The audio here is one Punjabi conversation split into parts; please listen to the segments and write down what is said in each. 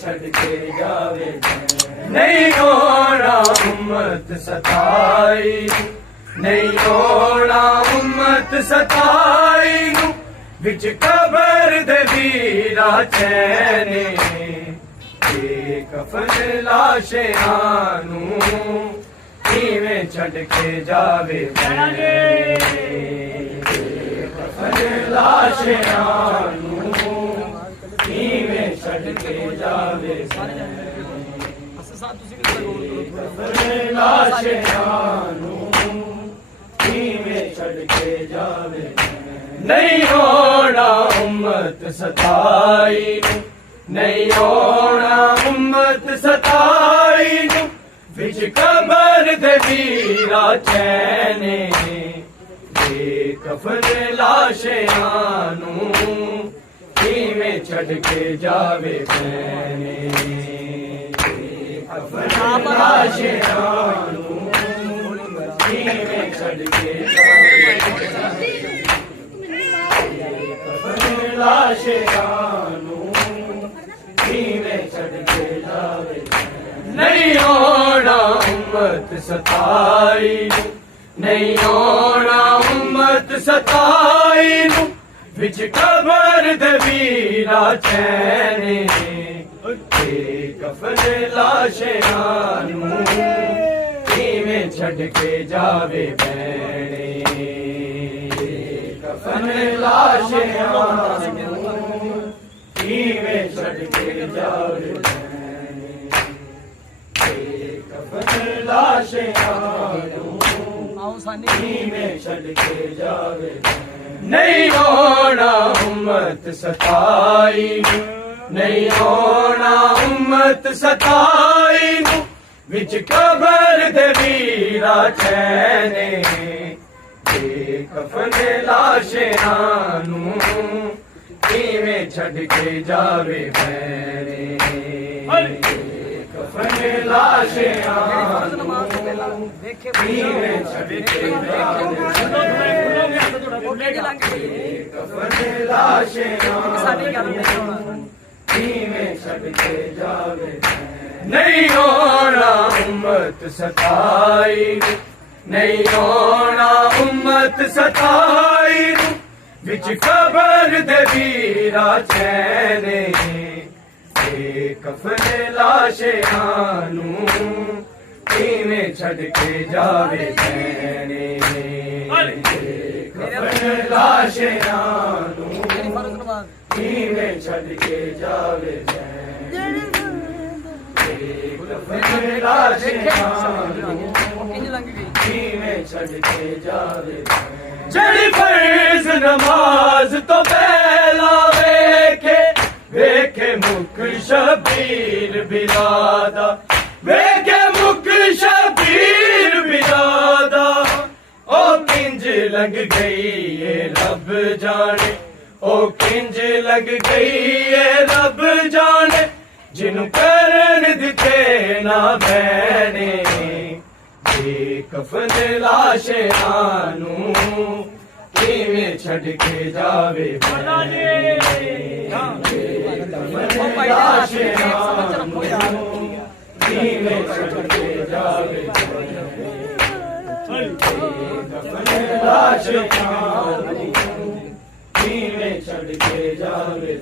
छड़ के जावे नहीं होना उम्मत सताई, नहीं होना उम्मत सताई विच कबर दे वीरा चैने कफन लाशे आनू किवें छड़ के जावे कफन लाशे आनू किवें छड़ के जावे लाशे आनू किवें छड़ के जावे नहीं होना उम्मत सताई, नहीं होना उम्मत सताई विच कबर दे वीरा चैने कफन लाशे आनू किवें छड़ के जावे मैंने कफन लाशे आनू किवें छड़ के जावे कफन लाशे आनू किवें छड़ के जावे नहीं होना उम्मत सताई, नहीं होना उम्मत सताई विच कबर दे वीरा चैने कफन लाशे आनू किवें छड़ के जावे भैणे कफन लाशे आनू किवें छड़ के जावे कफन लाशे आनू किवें छड़ के जावे नहीं होना उम्मत सताई, नहीं होना उम्मत सताई विच कबर दे वीरा चैने कफन लाशे आनू किवें छड़ के जावे मैंने कफन लाशे आनू किवें छड़ के जावे कफन लाशे किवें छड़ के जावे नहीं होना उम्मत सताई, नहीं होना उम्मत सताई विच कबर दे वीरा चैने कफन लाशे आनू किवें छड़ के जावे मैंने कफन लाशे आनू किवें छड़ के जावे कफन लाशे आनू किवें छड़ के जावे जड़ी फर्ज नमाज तो पहला वेखे वेखे मुख शबीर बिरादा, वेखे मुख शबीर बिरादा ओ किंज लग गई ये रब जाने, ओ किंज लग गई ये रब जाने जिनु करन दिते ना बहने कफन लाशे आनू किवें छड़ के जावे कफन लाशे आनू किवें छड़ के जावे कफन लाशे आनू किवें छड़ के जावे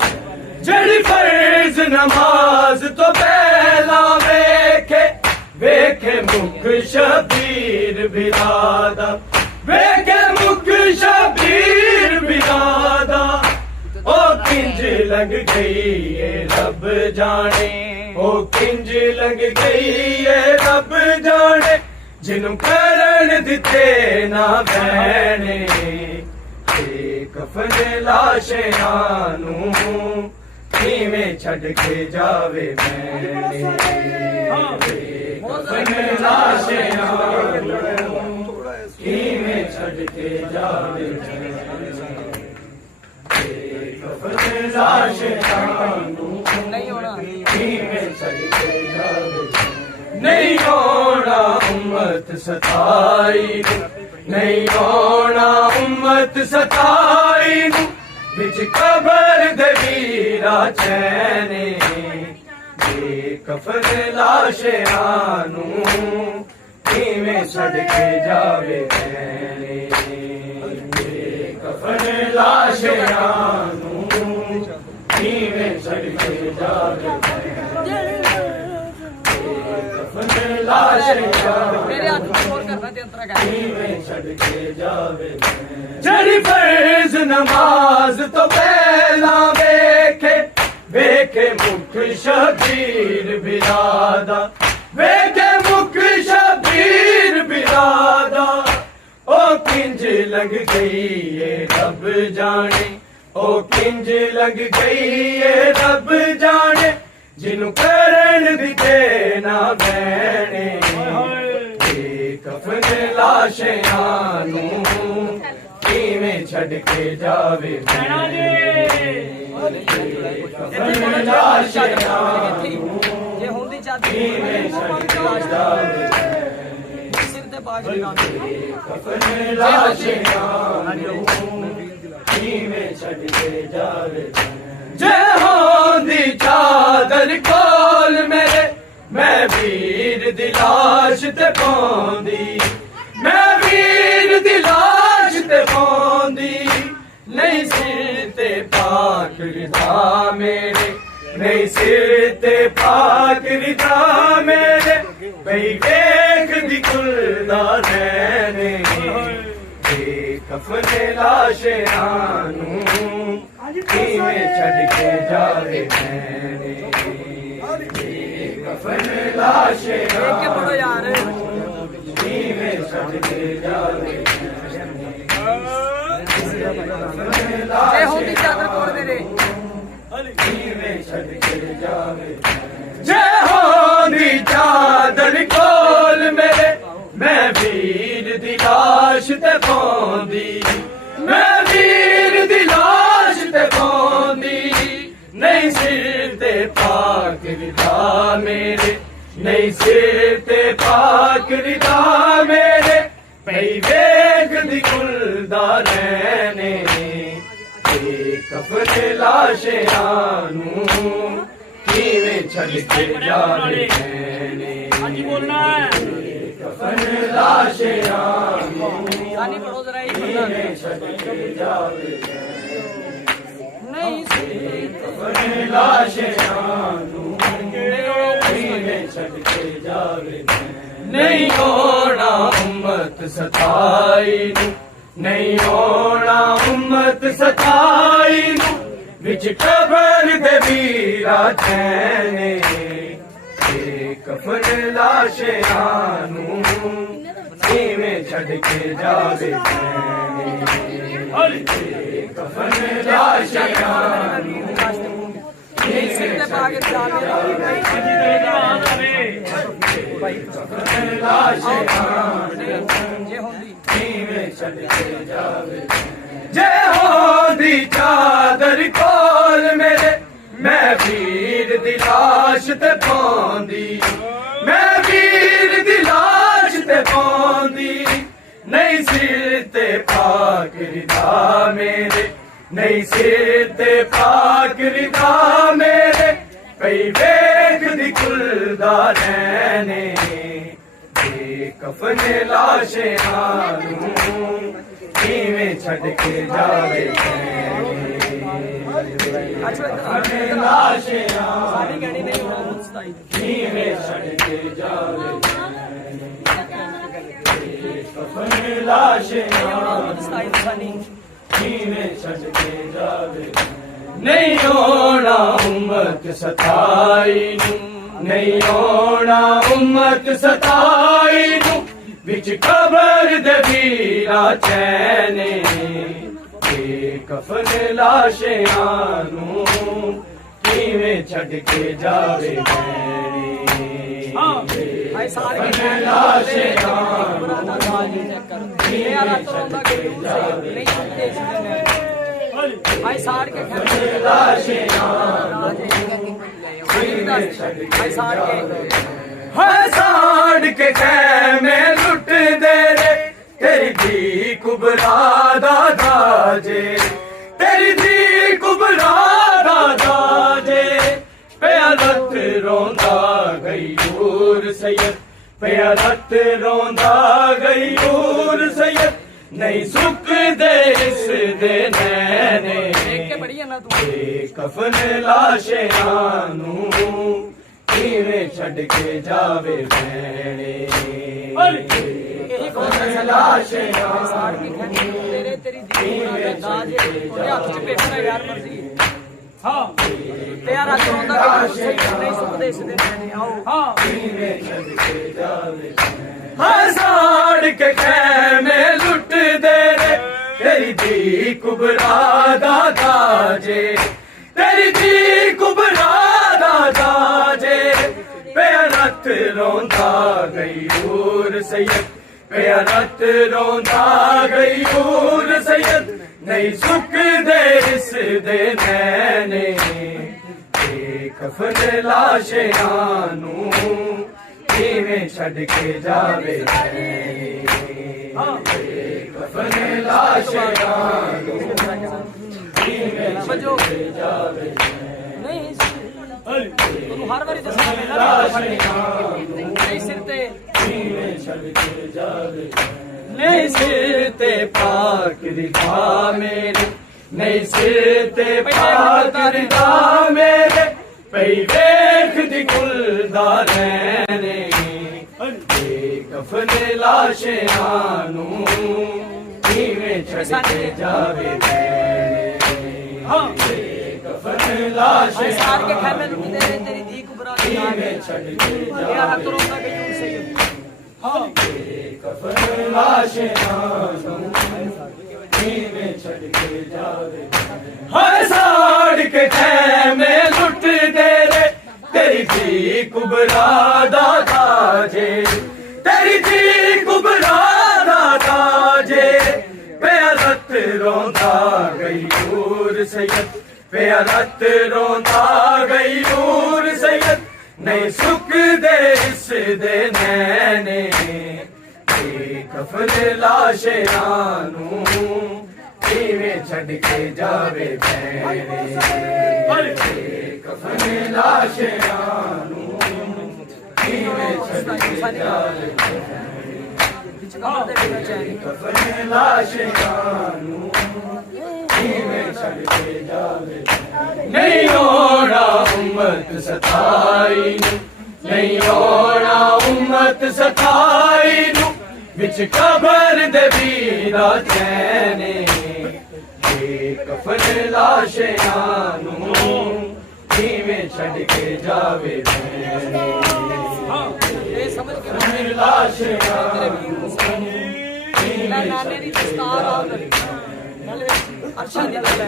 जड़ी फर्ज नमाज तो पहला वेखे वेखे मुख शबीर बिरादा, वेखे मुख शबीर बिरादा ओ किंज लग गई ये रब जाने, ओ किंज लग गई ये रब जाने जिनु करन दिते ना बहने कफन लाशे आनू किवें छड़ के जावे मैंने कफन लाशे आनू किवें छड़ के जावे कफन लाशे आनू किवें छड़ के जावे नहीं होना उम्मत सताई, नहीं होना उम्मत सताई विच कबर दे वीरा चैने कफन लाशियां नू किवें छड़ के जावे चैने कफन लाशियां नू किवें छड़ के जावे कफन लाशियां मेरे हाथ में और करना ते अंतरा कर किवें छड़ के जावे जड़ी फर्ज नमाज तो पहला वेखे वेखे मुख शबीर बिरादा वेखे मुख शबीर बिरादा ओ किंज लग गई ये रब जाने ओ किंज लग गई ये रब जाने जिन्हू करन दिते ना बैणे कफन लाशियां नू किवें छड़ के जावे कफन लाशियां नू जे होंदी चाहती किवें छड़ के जावे सिर ते बाज लगांदी कफन लाशियां नू किवें छड़ के जावे जे होंदी चादर कोल मेरे मैं वीर दी लाश ते पौंदी मैं वीर दी लाश ते पौंदी नहीं सिर ते पाक रिदा मेरे नहीं सिर ते पाक रिदा मेरे भई वेख दी कुलदा रहने कफन लाशियां नू किवें छड़ के जावे मैंने कफन लाशियां के पड़ो यार किवें छड़ के जावे जे होंदी चादर कोल मेरे किवें छड़ के जावे जे होंदी चादर कोल मेरे मैं वीर दी लाश ते पौंदी मैं वीर दी लाश ते पौंदी नहीं सिर ते पाक रिदा मेरे नहीं सिर ते पाक रिदा मेरे पई वेख दी कुलदा रहने कफन लाशियां नू किवें छड़ के जावे आज बोलना है कफन लाशियां नू सानी पढ़ो जरा ही किवें छड़ के जावे नहीं कफन लाशियां नू किवें छड़ के जावे नहीं होना उम्मत सताई नू नहीं होना उम्मत सताई नू विच कबर दे वीरा चैने कफन लाशियां नू किवें छड़ के जावे कफन लाशियां नू सिर ते पाके जावे कफन लाशियां जे होंदी किवें छड़ के जावे जे होंदी चादर कोल मेरे मैं वीर दी लाश ते पौंदी मैं वीर दी लाश ते पौंदी नहीं सिर ते पाक रिदा मेरे नहीं सिर ते पाक रिदा मेरे कई वेख दी कुलदा रहने कफन लाशियां नू किवें छड़ के जावे कफन लाशियां सानी कहनी नहीं होना मुस्ताई किवें छड़ के जावे कफन लाशियां मुस्ताई सानी किवें छड़ के जावे नहीं होना उम्मत सताई नू नहीं होना उम्मत सताई नू विच कबर दे वीरा चैने कफन लाशियां नू किवें छड़ के जावे भाई सारे कफन लाशियां पुराना साल चेक कर यार तो रोंदा के नहीं भाई साड़ के भाई साड़ के है साड़ के खैमे लुट दे रे तेरी धी कुबरा दादा जे तेरी धी ਕੁਬਰਾ ਦਾ ਤਾਜੇ ਪਿਆ ਰੱਤ ਰੋਂਦਾ ਗਯੂਰ ਸੈਦ ਪਿਆ ਰੱਤ ਰੋਂਦਾ ਗਯੂਰ ਸੈਦ ਨਹੀਂ ਸੁੱਕਦੇ ਇਸ ਦੇ ਨੈਣੇ ਦੇਖ ਕੇ ਬੜੀ ਨਾ ਤੂੰ ਤੇ ਕਫਨ ਲਾਸ਼ਿਆਂ ਨੂੰ ਕਿਵੇਂ ਛੱਡ ਕੇ ਜਾਵੇ ਭੈਣੇ ਇਹੀ ਕਫਨ ਲਾਸ਼ਿਆਂ ਸਾੜ ਕੇ ਖੰਡੀ ਤੇਰੇ ਤੇਰੀ ਦੀਵਾਨਾ ਦਾ ਦਾਜ ਉਹਦੇ ਹੱਥ 'ਚ ਪੇਪਰ ਹੈ ਯਾਰ ਮਰਜ਼ੀ ਹਾਂ ਤੇ ਆ ਰਾਤ ਰੋਂਦਾ ਨਹੀਂ ਸੁੱਕਦੇ ਇਸ ਦੇ ਨੈਣੇ ਆਓ ਹਾਂ ਕਿਵੇਂ ਛੱਡ ਕੇ ਜਾਵੇ ਹਾਂ ਸਾੜ ਕੇ ਖੈਮੇ ਲੁੱਟਦੇ ਨੇ ਤੇਰੀ ਦੀ ਕੁਬਰਾ ਦਾ ਤਾਜੇ ਤੇਰੀ ਦੀ ਕੁਬਰਾ ਦਾ ਤਾਜੇ ਪਿਆ ਰੱਤ ਰੋਂਦਾ ਗਯੂਰ ਸੈਦ ਪਿਆ ਰੱਤ ਰੋਂਦਾ ਗਯੂਰ ਸੈਦ ਨਹੀਂ ਸੁੱਕਦੇ ਇਸ ਦੇ ਨੈਣੇ ਤੇ ਕਫਨ ਲਾਸ਼ਿਆਂ ਨੂੰ ਕਿਵੇਂ ਛੱਡ ਕੇ ਜਾਵੇ ਕਫਨ ਲਾਸ਼ਿਆਂ ਨੂੰ ਕਿਵੇਂ ਛੱਡ ਕੇ ਜਾਵੇ ਨਹੀਂ ਤੈਨੂੰ ਹਰ ਵਾਰੀ ਦੱਸਣਾ ਪੈਂਦਾ ਨਹੀਂ ਸਿਰ ਤੇ ਕਿਵੇਂ ਛੱਡ ਕੇ ਜਾਵੇ ਨਹੀਂ ਸਿਰ ਤੇ ਪਾਕ ਰਿਖਾ ਮੇਰੇ ਨਹੀਂ ਸਿਰ ਤੇ ਪਾਕ ਰਿਖਾ ਮੇਰੇ ਪਈ ਵੇਖ ਦੀ ਗੁਲਦਾਰ ਨੇ ਤੇ ਕਫਨ ਲਾਸ਼ਿਆਂ ਨੂੰ ਕਿਵੇਂ ਛੱਡ ਕੇ ਜਾਵੇ ਹਾਂ ਕਫਨ ਲਾਸ਼ਿਆਂ ਸਾੜ ਕੇ ਖੈਮੇ ਲੁੱਟਦੇ ਨੇ ਤੇਰੀ ਦੀ ਕੁਬਰਾ ਦੀ ਕਿਵੇਂ ਛੱਡ ਕੇ ਜਾਵੇ ਯਾਰ ਹੱਥ ਰੋਂਦਾ ਗਯੂਰ ਸੈਦ ਹਾਂ ਕਫਨ ਲਾਸ਼ਿਆਂ ਨੂੰ ਕਿਵੇਂ ਛੱਡ ਕੇ ਜਾਵੇ ਹਾਏ ਸਾੜ ਕੇ ਖੈਮੇ ਲੁੱਟਦੇ ਨੇ ਤੇਰੀ ਦੀ ਕੁਬਰਾ ਦਾ ਤਾਜੇ ਤੇਰੀ ਦੀ ਕੁਬਰਾ ਦਾ ਤਾਜੇ ਪਿਆ ਰੱਤ ਰੋਂਦਾ ਗਯੂਰ ਸੈਦ ਪਿਆ ਰੱਤ ਰੋਂਦਾ ਗਯੂਰ ਸੈਦ ਨਹੀਂ ਸੁੱਕਦੇ ਇਸ ਦੇ ਨੈਣੇ ਤੇ ਕਫਨ ਲਾਸ਼ਿਆਂ ਨੂੰ ਕਿਵੇਂ ਛੱਡ ਕੇ ਜਾਵੇ ਭੈਣੇ ਕਫਨ ਲਾਸ਼ਿਆਂ ਨੂੰ ਕਿਵੇਂ ਛੱਡ ਕੇ ਜਾਵੇ ਕਫਨ ਲਾਸ਼ਿਆਂ ਨੂੰ ਕਿਵੇਂ ਛੱਡ ਕੇ ਜਾਵੇ ਨਹੀਂ ਆਉਣਾ ਉਮਤ ਸਤਾਈ ਨੂੰ ਨਹੀਂ ਆਉਣਾ ਉਮਤ ਸਤਾਈ ਨੂੰ ਵਿੱਚ ਕਬਰ ਦੇ ਵੀਰਾ ਚੈਨੇ ਤੇ ਕਫਨ ਲਾਸ਼ਿਆਂ ਨੂੰ ਕਿਵੇਂ ਛੱਡ ਕੇ ਜਾਵੇ ਇਹ ਸਮਝ ਕੇ ਕਫਨ ਲਾਸ਼ਿਆਂ ਨੂੰ ਨਾ ਨਾਨੇ ਦੀ ਦਸਤਾਰ ਆ ਨਾਲੇ ਅੱਛਾ ਨਹੀਂ ਲੱਗਦਾ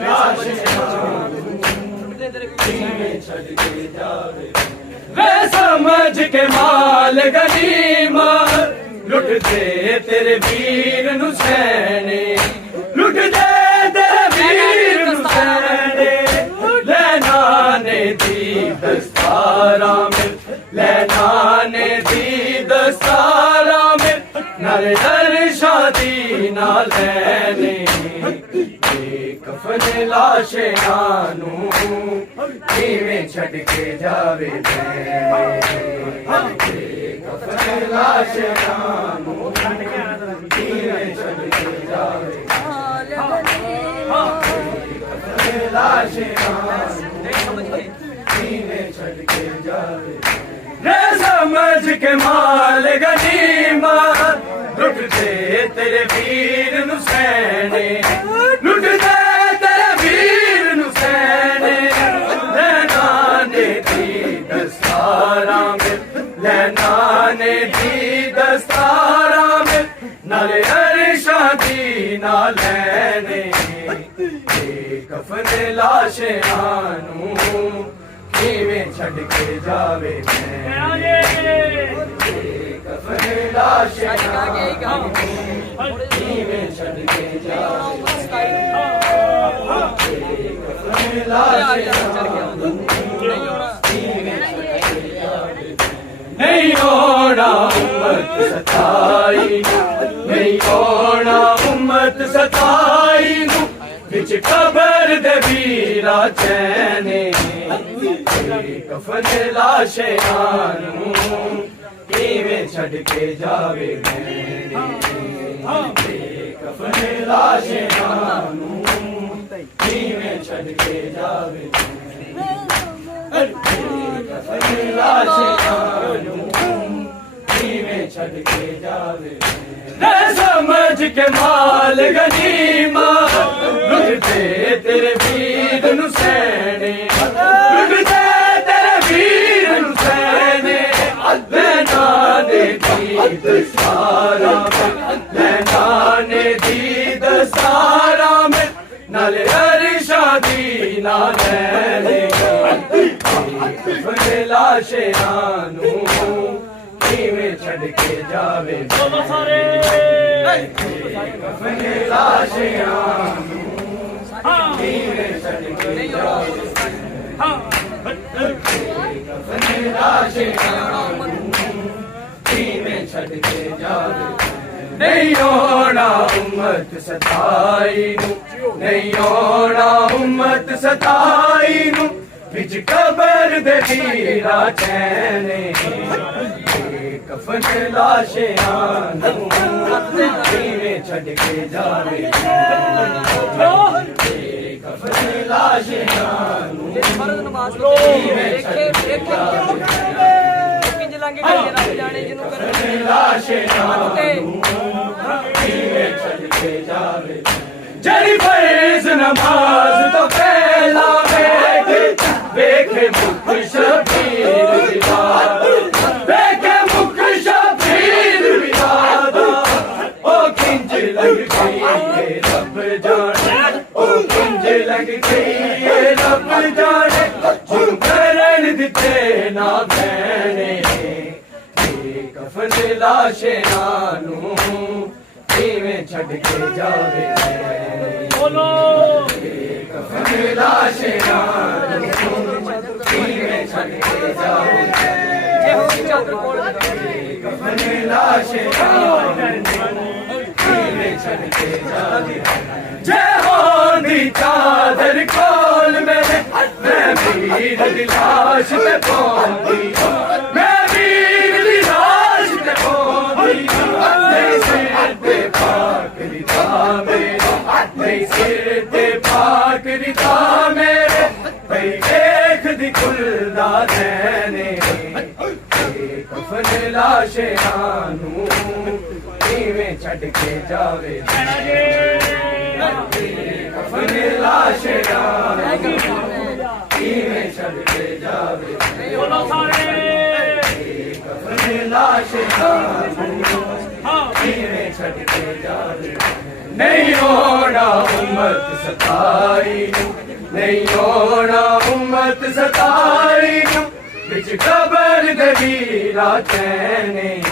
ਲਾਸ਼ਿਆਂ ਨੂੰ ਟੁੱਟਦੇ ਤੇਰੇ ਕਿਵੇਂ ਛੱਡ ਕੇ ਜਾਵੇ ਵੇ ਸਮਝ ਕੇ ਮਾਲ ਗਨੀਮਤ ਲੁੱਟਦੇ ਤੇਰੇ ਵੀਰ ਨੂੰ ਸੈਣੇ ਲੁੱਟਦੇ ਤੇਰੇ ਵੀਰ ਨੂੰ ਸੈਣੇ ਲੈ ਨਾਨੇ ਦੀ ਦਸਤਾਰਾਂ ਮਿਲ ਲੈ ਨਾਨੇ ਦੀ ਦਸਤਾਰਾਂ ਮਿਲ ਨਾਲੇ ਸ਼ਾਦੀ ਨਾਲ ਲੈਣੇ ਤੇ ਕਫਨ ਲਾਸ਼ਿਆਂ ਨੂੰ ਕਿਵੇਂ ਛੱਡ ਕੇ ਜਾਵੇ ਕਫਨ ਲਾਸ਼ਿਆਂ ਨੂੰ ਕਿਵੇਂ ਛੱਡ ਕੇ ਜਾਵੇ ਕਫਨ ਲਾਸ਼ਿਆਂ ਨੂੰ ਕਿਵੇਂ ਛੱਡ ਕੇ ਜਾਵੇ ਰੇ ਸਮਝ ਕੇ ਮਾਲ ਗਨੀਮਤ ਲੁੱਟਦੇ ਤੇਰੇ ਵੀਰ ਨੂੰ ਸੈਣੇ ਲੁੱਟਦੇ ਤੇਰੇ ਵੀਰ ਨੂੰ ਸੈਣੇ ਲੈ ਨਾਨੇ ਦੀ ਦਸਤਾਰਾਂ ਮਿਲ ਲੈ ਨਾਨੇ ਦੀ ਦਸਤਾਰਾਂ ਮਿਲ ਨਾਲੇ ਅਰਸ਼ਾਂ ਦੀ ਨਾਲ ਲੈਣੇ ਤੇ ਕਫਨ ਲਾਸ਼ਿਆਂ ਨੂੰ ਕਿਵੇਂ ਛੱਡ ਕੇ ਜਾਵੇ ਕਫਨ ਲਾਸ਼ਿਆਂ ਨੂੰ ਕਿਵੇਂ ਛੱਡ ਕੇ ਜਾਵੇ ਕਫਨ ਲਾਸ਼ਿਆਂ ਨੂੰ ਨਹੀਂ ਆਉਣਾ ਉਮਤ ਸਤਾਈ ਨਹੀਂ ਆਉਣਾ ਉਮਤ ਸਤਾਈ ਨੂੰ ਵਿੱਚ ਕਬਰ ਦੇ ਵੀਰਾ ਚੈਨੇ ਕਫਨ ਲਾਸ਼ਿਆਂ ਨੂੰ ਕਿਵੇਂ ਛੱਡ ਕੇ ਜਾਵੇ ਕਫਨ ਲਾਸ਼ਿਆਂ ਨੂੰ ਕਿਵੇਂ ਛੱਡ ਕੇ ਜਾਵੇ ਕਫਨ ਲਾਸ਼ਿਆਂ ਨੂੰ ਕਿਵੇਂ ਛੱਡ ਕੇ ਜਾਵੇ ਲੈ ਸਮਝ ਕੇ ਮਾਲ ਗਨੀਮਤ ਲੁੱਟਦੇ ਤੇਰੇ ਵੀਰ ਨੂੰ ਸੈਣੇ ਲੁੱਟਦੇ ਤੇਰੇ ਵੀਰ ਨੂੰ ਸੈਣੇ ਲੈਣਾ ਨੇ ਦੀਦ ਸਾਰਾ ਲੈਣਾ ਨੇ ਦੀਦ ਸਾਰਾ ਮੈਂ ਨਾਲੇ ਅਰਸ਼ਾ ਦੀ ਨਾ ਲੈਣੇ ਕਫਨ ਲਾਸ਼ਿਆਂ ਨੂੰ ਕਿਵੇਂ ਛੱਡ ਕੇ ਜਾਵੇ ਬੋਲੋ ਸਾਰੇ ਕਫਨ ਲਾਸ਼ਿਆਂ ਨੂੰ ਕਿਵੇਂ ਛੱਡ ਕੇ ਜਾਵੇ ਕਫਨ ਲਾਸ਼ਿਆਂ ਨੂੰ ਕਿਵੇਂ ਛੱਡ ਕੇ ਜਾਵੇ ਨਹੀਂ ਆਉਣਾ ਉਮਤ ਸਤਾਈ ਨੂੰ ਨਹੀਂ ਆਉਣਾ ਉਮਤ ਸਤਾਈ ਨੂੰ ਵਿੱਚ ਕਬਰ ਦੇ ਵੀਰਾ ਚੈਨੇ ਕਫਨ ਲਾਸ਼ਿਆਂ ਨੂੰ ਕਿਵੇਂ ਛੱਡ ਕੇ ਜਾਵੇ ਕਫਨ ਲਾਸ਼ਿਆਂ ਨੂੰ ਫਰਜ਼ ਨਮਾਜ਼ ਦੇਖੇ ਕਿੰਜ ਲਾਂਗੇ ਰੱਬ ਜਾਣੇ ਜਿਹਨੂੰ ਕਫਨ ਲਾਸ਼ਿਆਂ ਨੂੰ ਕਿਵੇਂ ਛੱਡ ਕੇ ਜਾਵੇ ਜਿਹੜੀ ਫਰਜ਼ ਨਮਾਜ਼ ਤੋਂ ਪਹਿਲਾਂ ਵੇਖੇ ਮੁਖ ਸ਼ਬੀਰ ਵਿਵਾਦ ਵੇਖੇ ਮੁਖ ਸ਼ਬੀਰ ਵਿਵਾਦ ਉਹ ਕਿੰਜ ਲੱਗ ਗਈ ਏ ਰੱਬ ਜਾਣੇ ਉਹ ਕਿੰਜ ਲੱਗ ਗਈ ਏ ਰੱਬ ਜਾਣੇ ਜੁ ਕਰਨ ਦਿੱਤੇ ਨਾ ਭੈਣੇ ਕਫਨ ਲਾਸ਼ਿਆਂ ਨੂੰ ਕਿਵੇਂ ਛੱਡ ਕੇ ਜਾਵੇ ਬੋਲੋ ਕਫਨ ਲਾਸ਼ਿਆਂ ਨੂੰ ਕਿਵੇਂ ਛੱਡ ਕੇ ਜਾਵੇ ਇਹੋ ਜਿਹੀ ਚਾਦਰ ਕੋਲ ਕਫਨ ਲਾਸ਼ਿਆਂ ਨੂੰ ਕਿਵੇਂ ਛੱਡ ਕੇ ਜਾਵੇ ਜੇ ਹੋਂਦੀ ਚਾਦਰ ਕੋਲ ਮੇਰੇ ਮੈਂ ਵੀਰ ਦੀ ਲਾਸ਼ ਤੇ ਪਾਉਂਦੀ ਮੈਂ ਵੀਰ ਦੀ ਲਾਸ਼ ਤੇ ਪਾਉਂਦੀ ਨਹੀਂ ਸਿਰ ਤੇ ਪਾਕ ਰਿਤਾ ਮੇਰੇ ਨਹੀਂ ਸਿਰ ਤੇ ਪਾਕ ਰਿਤਾ ਮੇਰੇ ਪਈ ਵੇਖਦੀ ਖੁੱਲਦਾ ਨੈਣੇ ਕਫਨ ਲਾਸ਼ਿਆਂ ਨੂੰ ਕਿਵੇਂ ਛੱਡ ਕੇ ਜਾਵੇ ਕਫਨ ਲਾਸ਼ਿਆਂ ਨੂੰ ਕਿਵੇਂ ਛੱਡ ਕੇ ਜਾਵੇ ਬੋਲੋ ਸਾਰੇ ਕਫਨ ਲਾਸ਼ਿਆਂ ਨੂੰ ਕਿਵੇਂ ਛੱਡ ਕੇ ਜਾਵੇ ਨਹੀਂ ਆਉਣਾ ਉਮਤ ਸਤਾਈ ਨੂੰ ਨਹੀਂ ਆਉਣਾ ਉਮਤ ਸਤਾਈ ਨੂੰ ਵਿੱਚ ਕਬਰ ਦੇ ਵੀਰਾ ਚੈਨੇ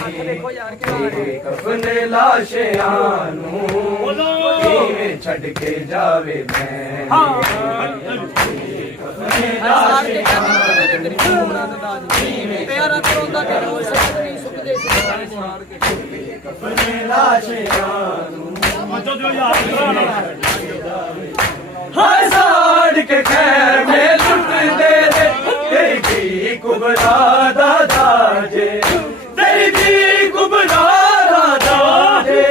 ਕਫਨ ਲਾਸ਼ਿਆਂ ਨੂੰ ਕਿਵੇਂ ਛੱਡ ਕੇ ਜਾਵੇ ਮੈਂ ਕਫਨ ਲਾਸ਼ਿਆਂ ਪਿਆਰਾ ਕਰੋਂਦਾ ਕਿ ਰੂਹ ਸੱਚ ਨਹੀਂ ਸੁੱਕਦੇ ਕਫਨ ਲਾਸ਼ਿਆਂ ਨੂੰ ਹਾਏ ਸਾੜ ਕੇ ਖੈਰ ਮੇ ਲੁੱਟਦੇ ਨੇ ਤੇਰੀ ਕੀ ਕੁਬਰਾ ਦਾ ਦਾਜੇ ਤੇਰੀ ਕੀ ਕੁਬਰਾ ਦਾ ਦਾਜੇ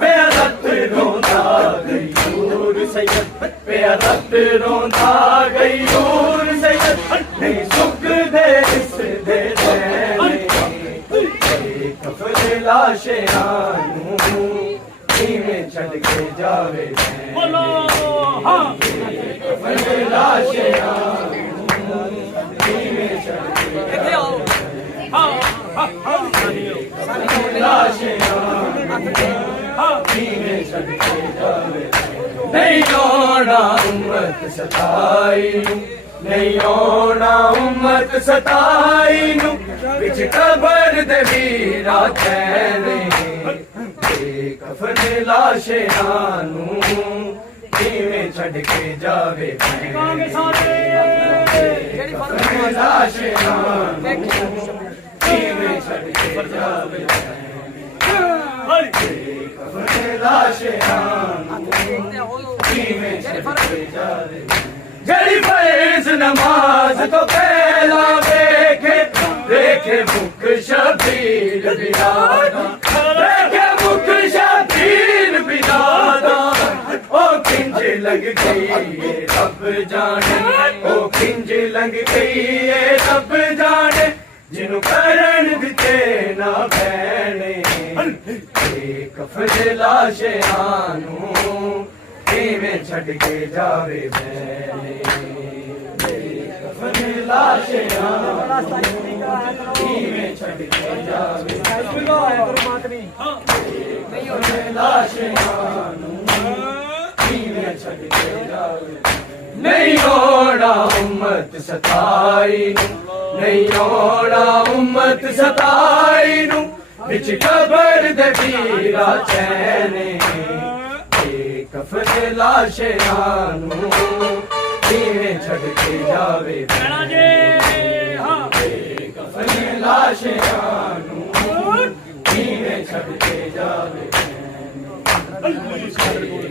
ਪਿਆ ਰੱਤ ਰੋਂਦਾ ਗਈ ਨੂਰ ਸੈਯਦ ਪਿਆ ਰੱਤ ਰੋਂਦਾ ਗਈ ਨੂਰ ਸੈਯਦ ਨਹੀਂ ਸੁੱਕਦੇ ਇਸ ਦੇ ਦੇਣੇ ਕਫਨ ਲਾਸ਼ਿਆਂ ਨੂੰ ਕਿਵੇਂ ਛੱਡ ਕੇ ਜਾਵੇ ਬੋਲੋ ਹਾਂ ਕਫਨ ਲਾਸ਼ਿਆਂ ਨੂੰ ਕਿਵੇਂ ਛੱਡ ਕੇ ਇੱਥੇ ਆਓ ਕਫਨ ਲਾਸ਼ਿਆਂ ਨੂੰ ਕਿਵੇਂ ਛੱਡ ਕੇ ਜਾਵੇ ਨਹੀਂ ਆਉਣਾ ਉਮਤ ਸਤਾਈ ਨੂੰ ਨਹੀਂ ਆਉਣਾ ਉਮਤ ਸਤਾਈ ਨੂੰ ਵਿੱਚ ਕਬਰ ਦੇ ਵੀਰਾ ਚੈਨੇ ਕਫਨ ਲਾਸ਼ਿਆਂ ਨੂੰ ਕਿਵੇਂ ਛੱਡ ਕੇ ਜਾਵੇ ਜਿਹੜੀ ਕਫਨ ਲਾਸ਼ਿਆਂ ਨੂੰ ਕਿਵੇਂ ਛੱਡ ਕੇ ਜਾਵੇ ਕਫਨ ਲਾਸ਼ਾਂ ਕਿਵੇਂ ਛੱਡ ਕੇ ਜਾਵੇ ਜਿਹੜੀ ਫਰਜ਼ ਨਮਾਜ਼ ਤੋਂ ਪਹਿਲਾਂ ਵੇਖੇ ਮੁਖ ਸ਼ਬੀਰ ਬਿਲਾਦਾ ਵੇਖੇ ਮੁਖ ਸ਼ਬੀਰ ਬਿਲਾਦਾ ਉਹ ਕਿੰਜ ਲੰਘ ਗਈ ਏ ਰੱਬ ਜਾਣੇ ਉਹ ਕਿੰਜ ਲੰਘ ਗਈ ਏ ਰੱਬ ਜਾਣੇ ਜਿਹਨੂੰ ਕਰਨ ਦਿੱਤੇ ਨਾ ਭੈਣੇ ਕਫਨ ਲਾਸ਼ਾਂ ਨੂੰ ਕਿਵੇਂ ਛੱਡ ਕੇ ਜਾਵੇ ਭੈਣੇ ਕਫਨ ਲਾਸ਼ਾਂ ਕਿਵੇਂ ਛੱਡ ਕੇ ਜਾਵੇ ਕਫਨ ਲਾਸ਼ਾਂ ਕਿਵੇਂ ਛੱਡ ਕੇ ਜਾਵੇ ਨਹੀਂ ਹੋਣਾ ਉਮਤ ਸਤਾਈ ਨੂੰ ਨਹੀਂ ਹੋਣਾ ਉਮਤ ਸਤਾਈ ਨੂੰ ਵਿੱਚ ਕਬਰ ਦੇ ਵੀਰਾ ਚੈਨੇ ਕਫਨ ਲਾਸ਼ਾਂ ਨੂੰ ਕਿਵੇਂ ਛੱਡ ਕੇ ਜਾਵੇ ਕਫਨ ਲਾਸ਼ਾਂ ਨੂੰ ਕਿਵੇਂ ਛੱਡ ਕੇ ਜਾਵੇ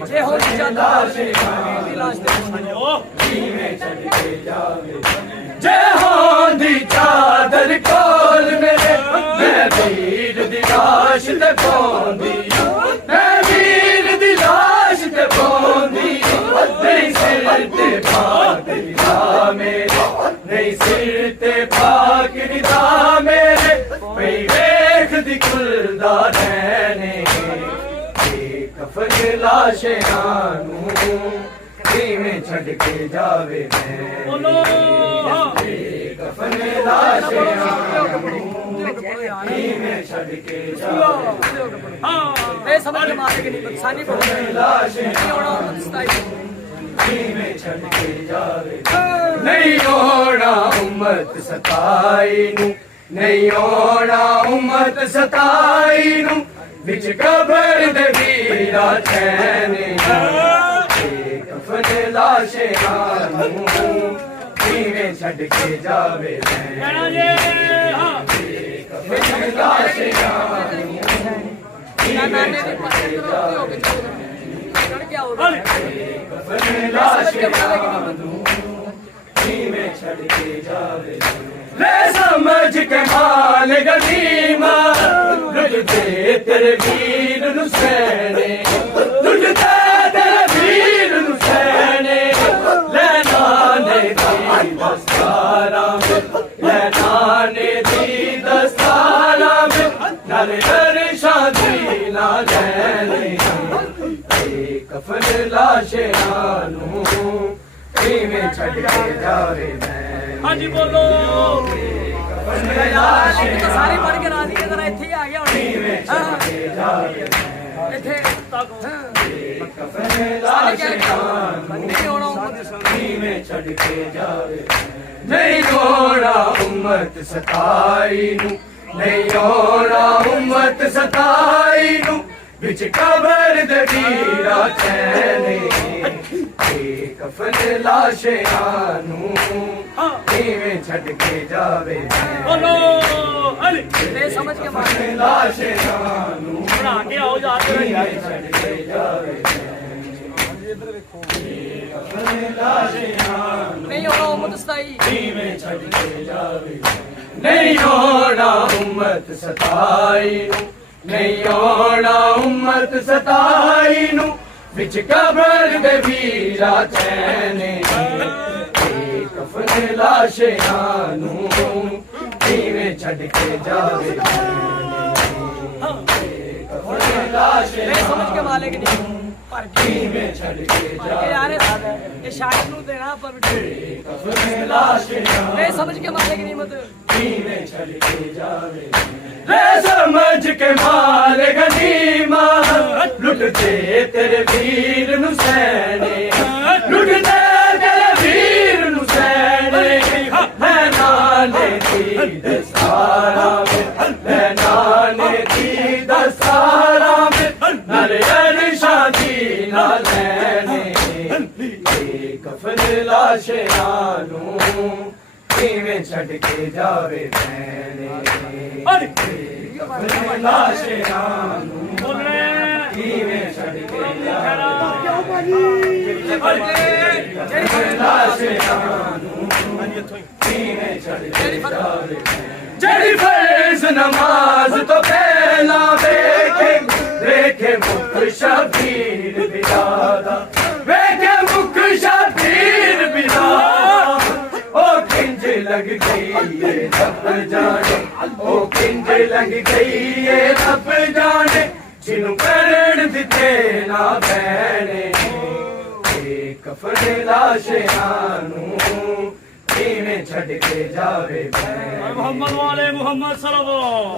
ਜੇ ਹੋ ਜਾਂਦਾ ਦੀ ਲਾਸ਼ ਤੇ ਕਿਵੇਂ ਛੱਡ ਕੇ ਜਾਵੇ ਜੇ ਹੋਂਦੀ ਚਾਦਰ ਕੋਲ ਮੇਰੇ ਮੈਂ ਵੀਰ ਦੀ ਲਾਸ਼ ਤੇ ਪਾਉਂਦੀ ਮੈਂ ਵੀਰ ਦੀ ਲਾਸ਼ ਤੇ ਪਾਉਂਦੀ ਨਹੀਂ ਸਿਰ ਤੇ ਪਾਕ ਦਾ ਮੇਰੇ ਨਹੀਂ ਸਿਰ ਤੇ ਪਾਕ ਦਾ ਮੇਰੇ ਪਈ ਵੇਖਦੀ ਕੁਲਦਾ ਰਹਿਣੇ ਕਫਨ ਲਾਸ਼ਾਂ ਨੂੰ ਕਿਵੇਂ ਛੱਡ ਕੇ ਜਾਵੇ ਕਫਨ ਲਾਸ਼ਾਂ ਨੂੰ ਕਿਵੇਂ ਛੱਡ ਕੇ ਜਾਵੇ ਇਹ ਸਮਝ ਕੇ ਮਾਰੇ ਕਿ ਨਹੀਂ ਬਖਸ਼ਾਨੀ ਕਫਨ ਲਾਸ਼ਾਂ ਹੋਣਾ ਸਤਾਈ ਕਿਵੇਂ ਛੱਡ ਕੇ ਜਾਵੇ ਨਹੀਂ ਹੋਣਾ ਉਮਤ ਸਤਾਈ ਨੂੰ ਨਹੀਂ ਹੋਣਾ ਉਮਤ ਸਤਾਈ ਨੂੰ ਵਿੱਚ ਕਬਰ ਦੇ ਵੀਰਾ ਚੈਨੇ ਕਫਨ ਲਾਸ਼ਾਂ ਨੂੰ ਕਿਵੇਂ ਛੱਡ ਕੇ ਜਾਵੇ ਕਫਨ ਲਾਸ਼ਾਂ ਨੂੰ ਕਿਵੇਂ ਛੱਡ ਕੇ ਜਾਵੇ ਕਫਨ ਲਾਸ਼ਾਂ ਨੂੰ ਕਿਵੇਂ ਛੱਡ ਕੇ ਜਾਵੇ ਲੈ ਸਮਝ ਕੇ ਮਾਲ ਗਨੀਮਾ ਲੁੱਟਦੇ ਤੇਰੇ ਵੀਰ ਨੂੰ ਸੈਣੇ ਲੁੱਟਦੇ ਤੇਰੇ ਵੀਰ ਨੂੰ ਸੈਣੇ ਲੈ ਨਾਨੇ ਦੀ ਦਸਤਾਰਾਂ ਲੈ ਨਾਨੇ ਦੀ ਦਸਤਾਰਾਂ ਨਾਲੇ ਅਰਸ਼ਾਂ ਦੀ ਨਾ ਲੈਣੇ ਕਫਨ ਲਾਸ਼ਾਂ ਨੂੰ ਕਿਵੇਂ ਛੱਡ ਕੇ ਜਾਵੇ ਹਾਂਜੀ ਬੋਲੋ ਕਫਨ ਲਾਸ਼ਾਂ ਸਾਰੇ ਪੜ ਕੇ ਰਾਜੀ ਹੈ ਜਰਾ ਇੱਥੇ ਹੀ ਆ ਗਿਆ ਹੁਣ ਕਿਵੇਂ ਛੱਡ ਕੇ ਜਾਵੇ ਇੱਥੇ ਕਫਨ ਲਾਸ਼ਾਂ ਨਹੀਂ ਹੋਣਾ ਉਮਤ ਕਿਵੇਂ ਛੱਡ ਕੇ ਜਾਵੇ ਨਹੀਂ ਹੋਣਾ ਉਮਤ ਸਤਾਈ ਨੂੰ ਨਹੀਂ ਹੋਣਾ ਉਮਤ ਸਤਾਈ ਨੂੰ ਵਿੱਚ ਕਬਰ ਦੇ ਵੀਰਾ ਚੈਨੇ ਕਫਨ ਲਾਸ਼ਾਂ ਨੂੰ ਕਿਵੇਂ ਛੱਡ ਕੇ ਜਾਵੇ ਬੋਲੋ ਇਹ ਸਮਝ ਕੇ ਮਾਰੇ ਕਫਨ ਲਾਸ਼ਾਂ ਨੂੰ ਬਣਾ ਕੇ ਆਓ ਜਾ ਕੇ ਕਿਵੇਂ ਛੱਡ ਕੇ ਜਾਵੇ ਕਫਨ ਲਾਸ਼ਾਂ ਨੂੰ ਨਹੀਂ ਹੋਣਾ ਉਮਤ ਸਤਾਈ ਕਿਵੇਂ ਛੱਡ ਕੇ ਜਾਵੇ ਨਹੀਂ ਹੋਣਾ ਉਮਤ ਸਤਾਈ ਨੂੰ ਨਹੀਂ ਹੋਣਾ ਉਮਤ ਸਤਾਈ ਨੂੰ ਵਿੱਚ ਕਬਰ ਦੇ ਵੀਰਾ ਚੈਨੇ ਕਫਨ ਲਾਸ਼ਾਂ ਨੂੰ ਕਿਵੇਂ ਛੱਡ ਕੇ ਜਾਵੇ ਕਫਨ ਲਾਸ਼ਾਂ ਇਹ ਸਮਝ ਕੇ ਮਾਲਕ ਨਹੀਂ ਪਰ ਕਿਵੇਂ ਛੱਡ ਕੇ ਕਿ ਜਾਵੇ ਯਾਰ ਇਹ ਸ਼ਾਇਦ ਨੂੰ ਦੇਣਾ ਆਪਾਂ ਵੀ ਕਫਨ ਲਾਸ਼ਾਂ ਇਹ ਸਮਝ ਕੇ ਮਾਲਕ ਨਹੀਂ ਮਤ ਕਿਵੇਂ ਛੱਡ ਕੇ ਜਾਵੇ ਲੈ ਸਮਝ ਕੇ ਮਾਲ ਗਨੀਮਾ ਲੁੱਟਦੇ ਤੇਰੇ ਵੀਰ ਨੂੰ ਸੈਣੇ ਲੁੱਟਦੇ ਤੇਰੇ ਵੀਰ ਨੂੰ ਸੈਣੇ ਮੈਂ ਨਾਨੇ ਦੀ ਦਸਤਾਰਾਂ ਮੈਂ ਨਾਨੇ ਦੀ ਦਸਤਾਰਾਂ ਨਾਲੇ ਅਰਸ਼ਾਂ ਦੀ ਨਾ ਲੈਣੇ ਕਫਨ ਲਾਸ਼ਾਂ ਨੂੰ ਕਿਵੇਂ ਛੱਡ ਕੇ ਜਾਵੇ ਭੈਣੇ ਲਾਸ਼ਾਂ ਨੂੰ ਕਿਵੇਂ ਛੱਡ ਕੇ ਜਾਵੇ ਲਾਸ਼ਾਂ ਨੂੰ ਕਿਵੇਂ ਛੱਡ ਕੇ ਜਾਵੇ ਜਿਹੜੀ ਫਰਜ਼ ਨਮਾਜ਼ ਤੋਂ ਪਹਿਲਾਂ ਵੇਖੇ ਮੁਖ ਸ਼ਬੀਰ ਬਿਲਾਦਾ ਵੇਖੇ ਮੁਖ ਸ਼ਬੀਰ ਬਿਲਾਦਾ ਉਹ ਕਿੰਜ ਲੱਗ ਗਈ ਏ ਰੱਬ ਜਾਣੇ ਉਹ ਕਿੰਜ ਲੱਗ ਗਈ ਏ ਰੱਬ ਜਾਣੇ ਜਿਹਨੂੰ ਕਰਨ ਦਿੱਤੇ ਨਾ ਭੈਣੇ ਇਹ ਕਫਨ ਲਾਸ਼ਾਂ ਨੂੰ ਕਿਵੇਂ ਛੱਡ ਕੇ ਜਾਵੇ ਭੈਣੇ मोहम्मद वाले मोहम्मद सल्लल्लाहु